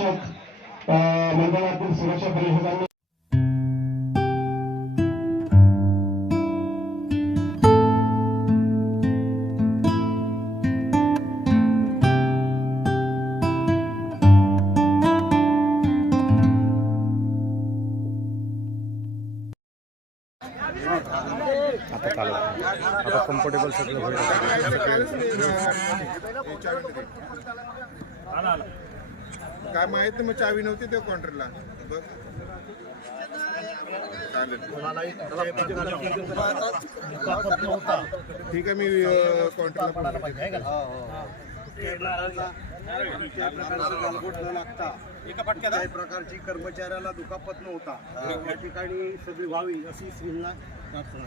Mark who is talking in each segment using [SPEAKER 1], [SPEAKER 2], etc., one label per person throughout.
[SPEAKER 1] सुरक्षा रक्षक अं, मंडळातील सुरक्षा परिषदांनी
[SPEAKER 2] आता चालू आता कम्फर्टेबल सगळं होईल
[SPEAKER 3] नाही मग चावी नव्हती त्या काउंटरला बघ. चालेल. ठीक आहे मी काउंटरला
[SPEAKER 4] काही प्रकारची कर्मचाऱ्याला दुखापत नव्हता. त्या ठिकाणी सगळी व्हावी अशी श्रींना प्रार्थना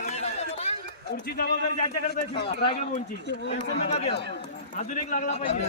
[SPEAKER 5] पुढची जबाबदारी ज्यांच्याकडे द्यायची रायगड बोनची टेन्शन नका घ्या अजून एक लागला पाहिजे.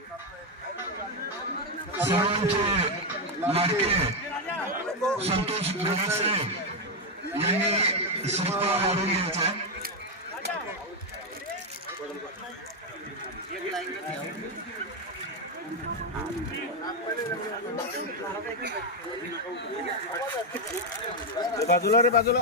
[SPEAKER 1] सर्वांचे लाडके संतोष गणेशे यांनी सुरुवात वाढून घ्यायचा.
[SPEAKER 3] बाजूला रे बाजूला.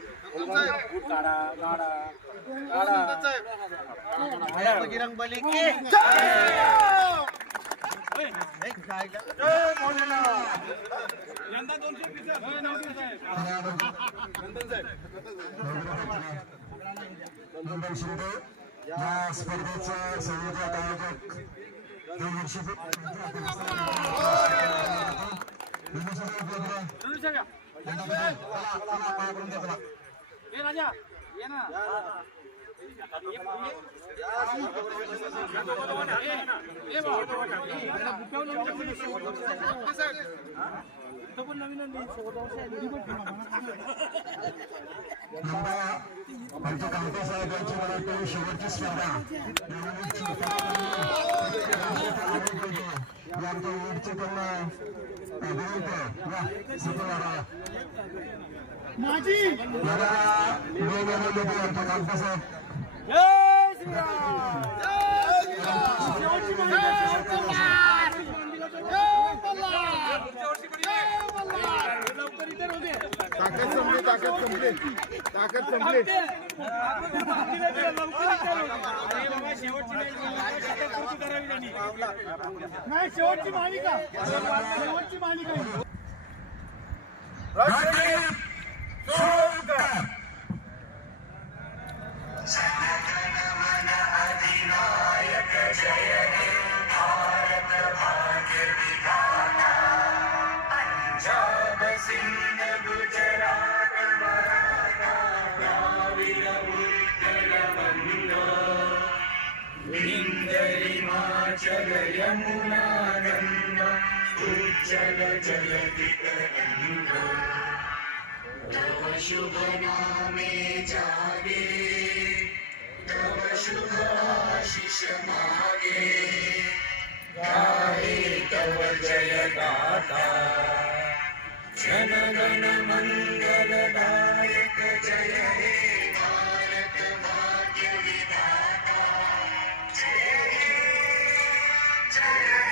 [SPEAKER 4] बली की
[SPEAKER 1] या संयोजक आयोजक
[SPEAKER 5] ए राजा ये ना.
[SPEAKER 1] साहेबांची मला तो शेवटची स्पर्धा माझी आमच्या वीरचे
[SPEAKER 5] जय श्रीराम शेवटची माहिती. लवकर इथे राहू दे.
[SPEAKER 3] ताकद संपली ताकद संपली. ताकद संपली.
[SPEAKER 5] नाही शेवटची मालिका. शेवटची मालिका.
[SPEAKER 1] चल यमुना गंगा उज्जल जल तव शुभ नामे जागे तव शुभ आशिष मागे गाये तव जय गाथा जन गण Yeah.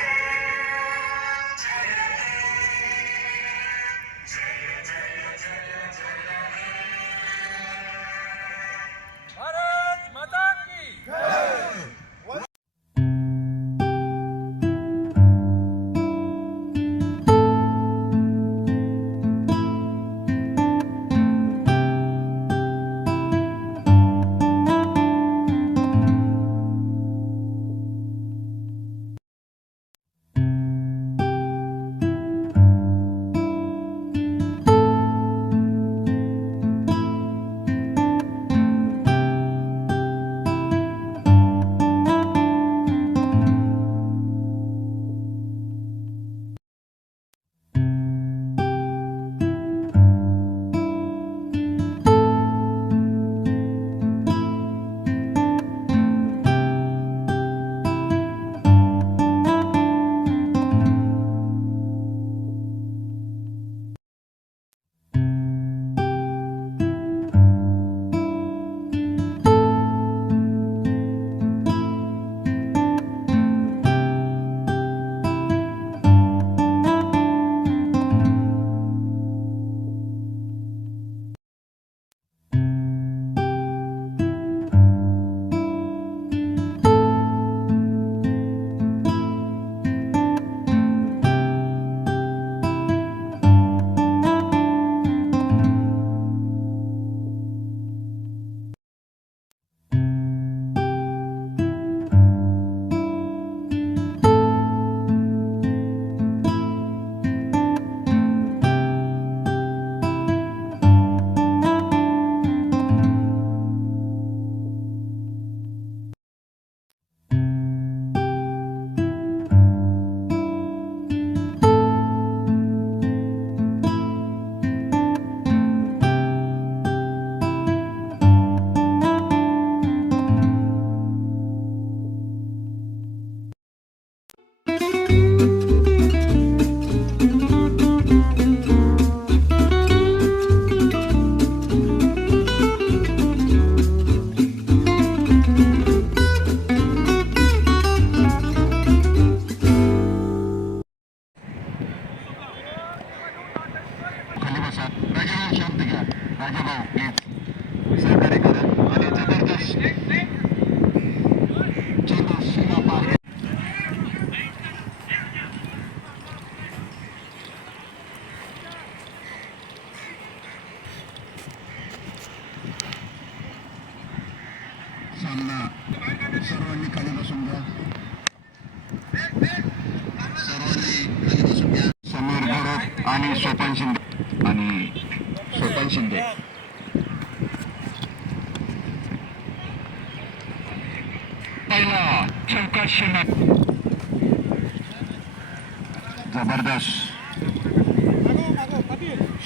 [SPEAKER 1] जबरदस्त.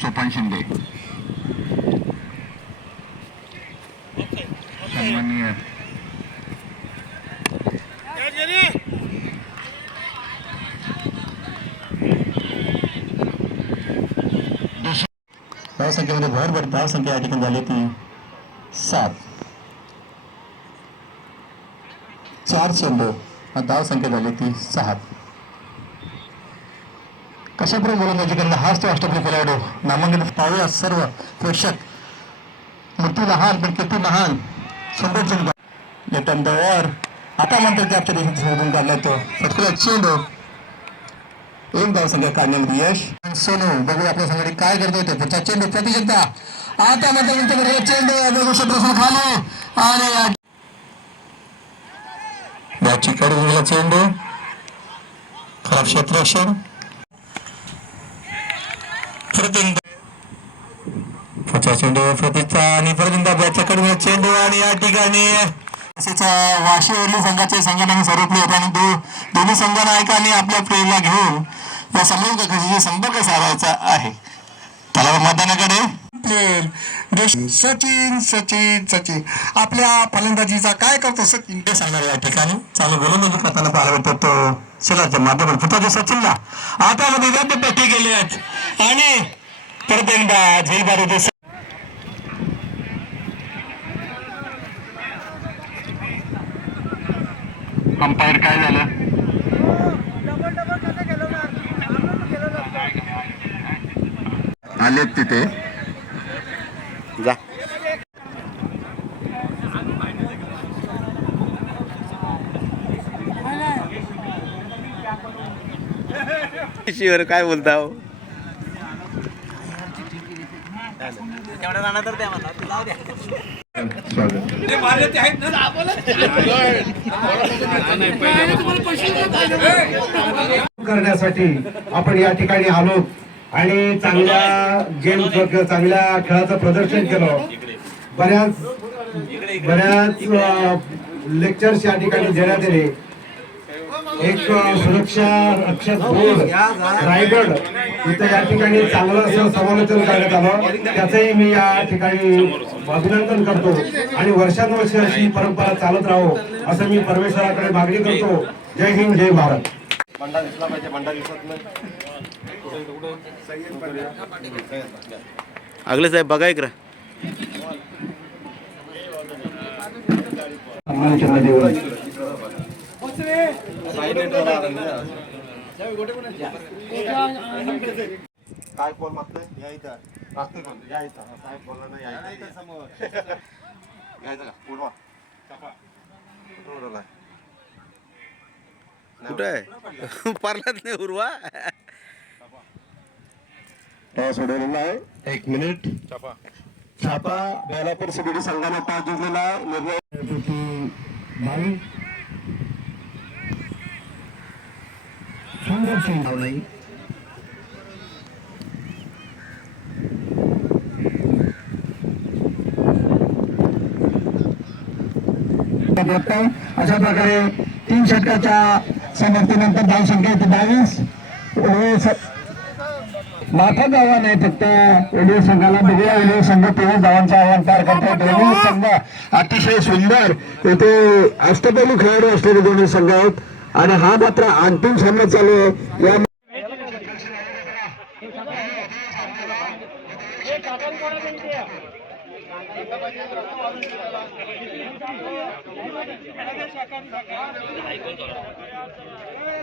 [SPEAKER 1] सोपान शिंदे. सन्माननीय. दुसरा धावसंख्येमध्ये भर भर धावसंख्या या ठिकाणी झाली ती सात. चार चेंडू हा धावसंख्या झाली ती सहा कशाप्रकारे गोलंदाजी करणं हाच तो अष्टपैलू खेळाडू नामांकित पाहूया सर्व प्रेक्षक. मृत्यू लहान पण किती महान. सुंदर चेंडू लेफ्ट ओव्हर आता म्हणतात की आजच्या देशात शोधून काढला तो. फटकुला चेंडू. एक धाव संघ काढण्यामध्ये यश. सोनू बघू आपल्या संघाने काय करतोय ते. पुढचा चेंडू प्रतिशतता. आता मात्र त्यांच्याकडे चेंडू वेगळं क्षेत्ररक्षण खाली. आणि याची कडे गेला चेंडू. खराब क्षेत्ररक्षण. प्रतिंदा चेंडू प्रतिचा आणि प्रतिंदा बॅटच्या चेंडू आणि या ठिकाणी तसेच अं, संघाचे संघटना स्वरूपले होते आणि दो दोन्ही संघनायकांनी आपल्या प्रेरणा घेऊन या समोर संपर्क साधायचा आहे त्याला मैदानाकडे प्लेयर सचिन सचिन सचिन. आपल्या फलंदाजीचा काय करतो सचिन? ते सांगणार या ठिकाणी. चालू गोलंदाजी करताना पाहायला भेटतो तो शिलाच्या माध्यमातून. फुटाच्या सचिनला. आता मध्ये वेद्य पेटी गेले आहेत. आणि परत एकदा झेल बारूद अंपायर काय झालं? आलेत तिथे.
[SPEAKER 2] जा. शिवर काय बोलता हो?
[SPEAKER 6] करण्यासाठी आपण या ठिकाणी आलो. आणि चांगल्या गेम चांगल्या खेळाचं प्रदर्शन केलं. बऱ्याच बऱ्याच लेक्चर्स या ठिकाणी देण्यात आले. एक सुरक्षा रक्षक बोर्ड रायगड इथं या ठिकाणी चांगलं असं समालोचन करण्यात आलं. त्याचंही मी या ठिकाणी अभिनंदन करतो. आणि वर्षानुवर्ष अशी परंपरा चालत राहो असं मी परमेश्वराकडे मागणी करतो. जय हिंद जय भारत.
[SPEAKER 4] बंडा दिसला पाहिजे बंडा दिसत नाही.
[SPEAKER 2] अगले साहेब बघा इकडं.
[SPEAKER 4] काय कॉल मागतोय या इथं मागतोय कोण या इथं काय बोलला नाही या इथं समोर यायचं का उडवा कुठं
[SPEAKER 2] आहे? पार्लात नाही उर्वा.
[SPEAKER 1] टॉस उडवलेला आहे. एक मिनिट. छापा बेलापूर सिटी संघाने टॉस जिंकलेला आहे. निर्णय सुंदर सिंग नाही. अशा प्रकारे तीन षटकाच्या समाप्तीनंतर धावसंख्या येते. बावीस माथा आव्हान नाही फक्त ओडिओ संघाला बघूया ओडिओ संघ तेवीस धावांचं आव्हान पार करतो दोन्ही संघ अतिशय सुंदर. येथे अष्टपैलू खेळाडू असलेले दोन्ही संघ आहेत. आणि हा मात्र अंतिम सामना चालू आहे. या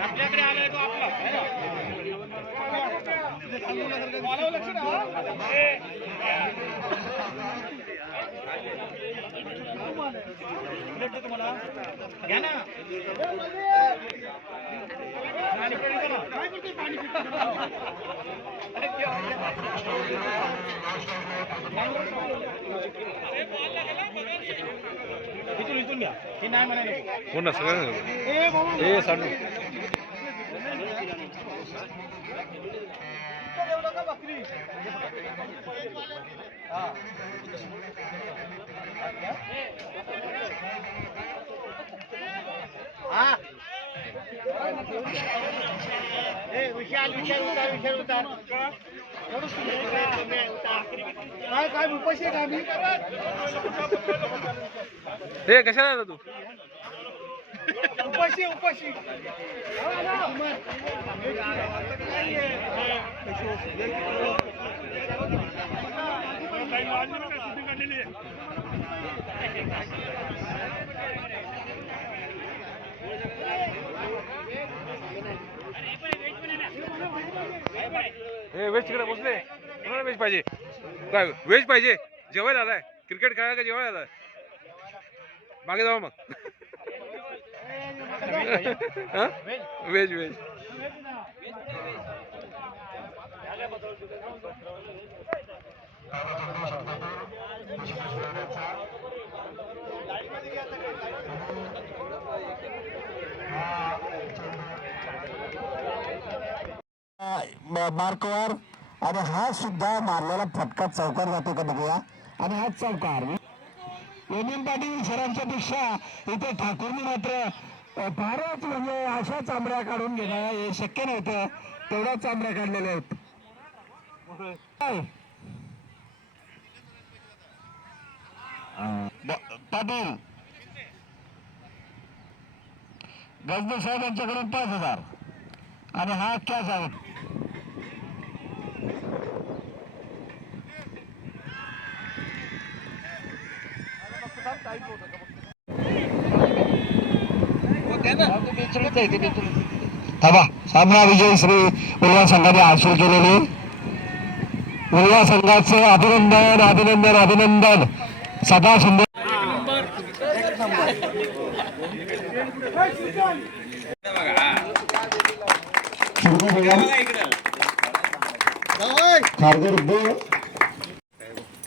[SPEAKER 5] आपल्याकडे आलाय तो आपला. घ्या ना. इथून इथून घ्या. हे नाही म्हणाले
[SPEAKER 2] हो ना सगळं
[SPEAKER 5] ए बाबा
[SPEAKER 2] ए सांडू.
[SPEAKER 5] एवढं का बाकी
[SPEAKER 7] काय काय उपाशी आहे का आम्ही?
[SPEAKER 2] हे कशाला आला तू?
[SPEAKER 7] उपाशी उपाशी.
[SPEAKER 2] हे वेज तिकडे बसले तुम्हाला वेज पाहिजे. काय वेज पाहिजे. जेवायला आलाय. क्रिकेट खेळायला का जेवायला आलाय? मागे जावा मग. वेज वेज.
[SPEAKER 4] मार्कवर. आणि हा सुद्धा मारलेला फटका चौकार जातो का बघूया. आणि हा चौकार. एम पाटील सरांच्या पेक्षा इथे ठाकूरने मात्र फारच म्हणजे अशा चांबड्या काढून घेणं हे शक्य नव्हतं. तेवढ्या चांबड्या काढलेल्या आहेत. पाटील. गजबे साहेब यांच्याकडून पाच हजार. आणि हा कॅश साहेब थांबा. सामना विजय श्री उल्हा संघाने हासिल केलेली. उल्हा संघाचं अभिनंदन अभिनंदन अभिनंदन. सदा सुंदर.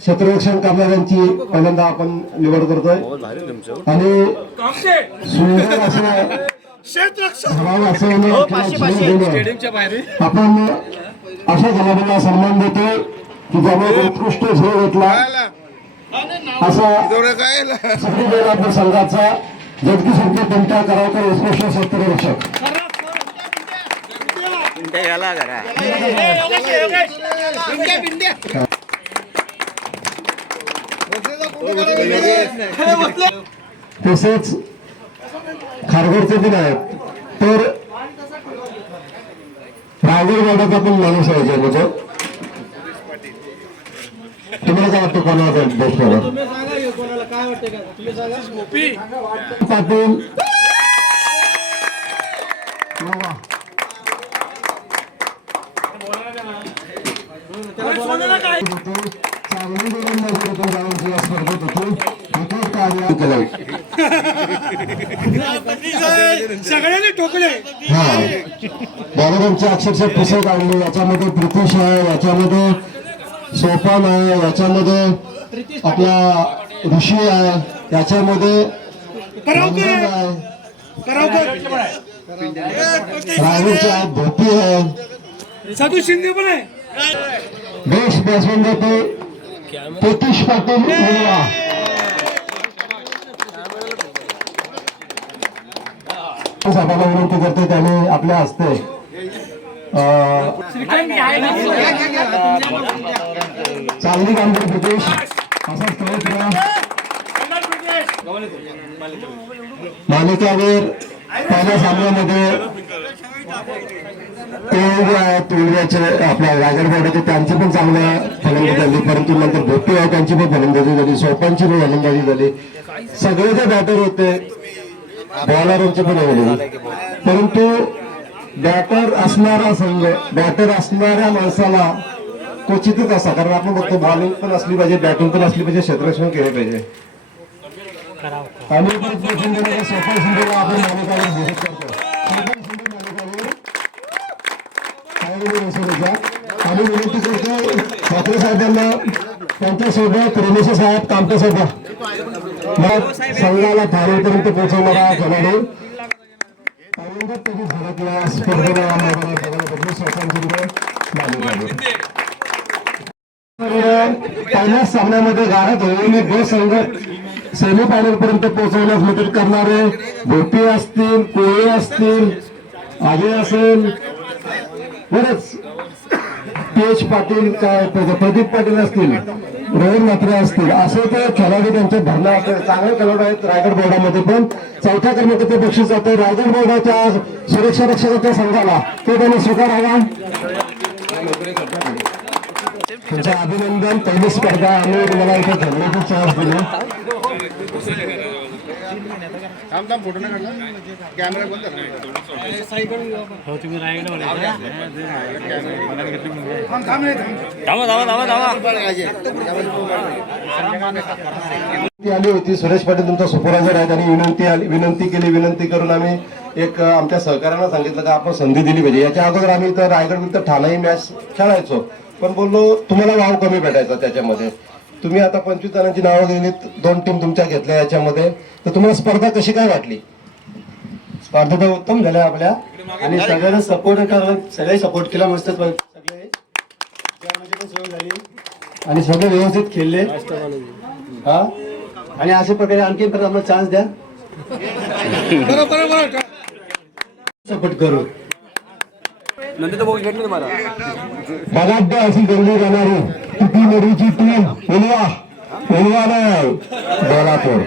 [SPEAKER 4] क्षेत्ररक्षण करणाऱ्यांची पहिल्यांदा आपण निवड करतोय आणि. आपण अशा जनाबांना सन्मान देतो की ज्याने उत्कृष्ट झेल घेतला असा सगळी संघाचा जगदी संख्या पिंटा करावकर उत्कृष्ट क्षेत्ररक्षक तसेच खारघरचे दिन आहेत. तर रायगड गडाचा पण माणूस आहे याच्यामध्ये तुम्हाला काय वाटतं कोणाला बेस्ट पाटील वा. चांगली गोलंदाजी होती जाऊन या स्पर्धेत होती विशेष कार्य केलं
[SPEAKER 7] सगळ्यांनी ठोकले.
[SPEAKER 4] हा. बॉलरांची अक्षरशः पुस्तक काढली याच्यामध्ये प्रितिश आहे याच्यामध्ये सोपान आहे याच्यामध्ये आपला ऋषी आहे याच्यामध्ये रंजन आहे. राहुलचे आहे धोती आहे.
[SPEAKER 7] साधू शिंदे पण आहे.
[SPEAKER 4] बेस्ट बॅट्समॅन ते तेतीश पाटील सभाला विनंती करते त्याने आपल्या हस्ते अं, चांगली कामगिरी ब्रिटिश. असाच करत राहा मालिकावीर पहिल्या सामन्यामध्ये ते तुळव्याचे आपल्या राजरवाड्याचे त्यांची पण चांगल्या फलंदाजी झाली परंतु नंतर भोपे आहे त्यांची पण फलंदाजी झाली सोपांची पण फलंदाजी झाली. सगळे जे बॅटर होते बॉलरांची पण झाली परंतु बॅटर असणारा संघ बॅटर असणाऱ्या माणसाला
[SPEAKER 3] क्वचितच असा कारण आपण बघतो बॉलिंग पण असली पाहिजे बॅटिंग पण असली पाहिजे क्षेत्ररक्षण केले पाहिजे.
[SPEAKER 4] आणि परत प्रथम क्रमांक आपण मालिकावर घोषित करतो मालिकावर विनंती करतो ठाकरे साहेबांना त्यांच्यासोबत साहेब कामटे साहेब. संघाला ठाण्यापर्यंत पोहोचवणारा खेळाडू पहिल्यांदाच त्याची झलक स्पर्धेला मैदानात बघायला पहिल्याच सामन्यामध्ये गाडत होऊन ब संघ सेमीफायनल पर्यंत पोहोचवण्यास मदत करणारे. भोपी असतील कोळे असतील अजय असेल. बरेच. पेश पाटील काय प्रदीप पाटील असतील रोहन मात्रे असतील असे ते खेळाडू त्यांचे भरला चांगले खेळाडू आहेत रायगड बोर्डामध्ये. पण चौथ्या क्रमांकाचे बक्षीस जाते रायगड बोर्डाच्या सुरक्षा रक्षकाच्या संघाला. ते त्यांनी स्वीकारावा. तुमचं अभिनंदन. पहिली स्पर्धा आम्ही तुम्हाला इथे खेळण्याची चान्स दिली
[SPEAKER 8] थांब थांब फोटो नाही काढला कॅमेरा बंद कर.
[SPEAKER 3] आली होती. सुरेश पाटील तुमचा सुपरवायझर आहेत आणि विनंती आली विनंती केली. विनंती करून आम्ही एक आमच्या सहकाऱ्यांना सांगितलं का आपण संधी दिली पाहिजे. याच्या अगोदर आम्ही तर रायगड विरुद्ध ठाणा मॅच खेळायचो. पण बोललो तुम्हाला वाव कमी भेटायचा त्याच्यामध्ये. तुम्ही आता पंचवीस जणांची नावं गेलीत दोन टीम तुमच्या घेतल्या याच्यामध्ये. तर तुम्हाला स्पर्धा कशी काय वाटली?
[SPEAKER 4] स्पर्धा तर उत्तम झाल्या आपल्या. आणि सगळ्यांना सपोर्ट सगळे सपोर्ट केला मस्त सगळे. जेवणाची पण सोय झाली. आणि सगळे व्यवस्थित खेळले. हा? आणि अशा प्रकारे आणखी आम्हाला चान्स द्या. सपोर्ट करू बलाढ्य अशी गल्ली जाणारी किती टीम. उलवा उलवा नाही बेलापूर.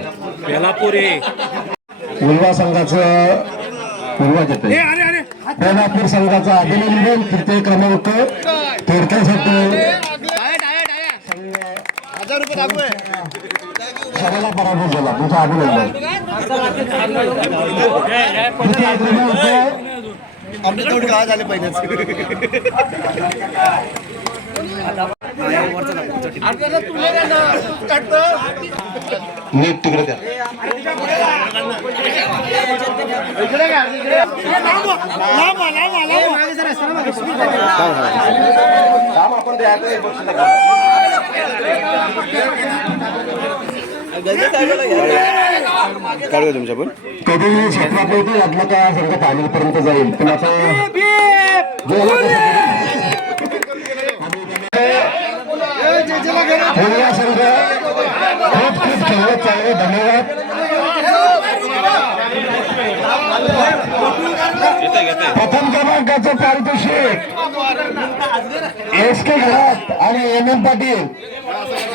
[SPEAKER 4] उलवा संघाचं उलवा येते बेलापूर संघाचं अभिनंदन तृतीय क्रमांक थोडक्यासाठी सगळ्याला पराभूत झाला. तुमचं अभिनंदन.
[SPEAKER 8] आमच्या तेवढे गावात आले पाहिजे
[SPEAKER 3] नीट तिकडे द्या. आपण ते हे बक्षीस टाकू.
[SPEAKER 4] कधी क्षेत्रापैकी यातला काय संघ फायनल पर्यंत जाईल पण आता? पहिला संघ खूप खूप खेळत चालले धन्यवाद प्रथम क्रमांकाचं पारितोषिक एस के घरात आणि एम एम पाटील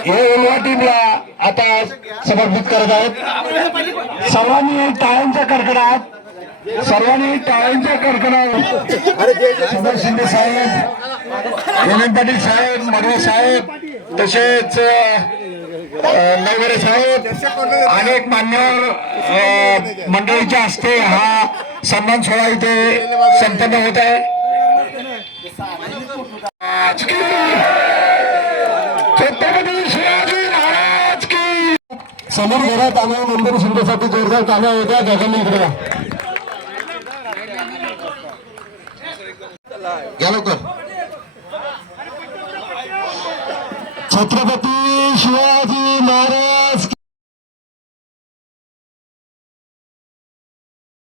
[SPEAKER 4] हे उलवा टीमला आता समर्पित करत आहेत. सर्वांनी टाळ्यांच्या कडकडात सर्वांनी टाळ्यांच्या कडकडात सुंदर शिंदे साहेब एम एम पाटील साहेब मडवे साहेब तसेच अं, नवगरे साहेब अनेक मान्यवर मंडळीच्या हस्ते हा सन्मान सोहळा इथे संपन्न होत आहे. समोर घरात आम्हाला नंबर शिंदेसाठी जोरदार कामं होत्या गगन इकडे या.
[SPEAKER 3] लवकर.
[SPEAKER 4] छत्रपती शिवाजी महाराज.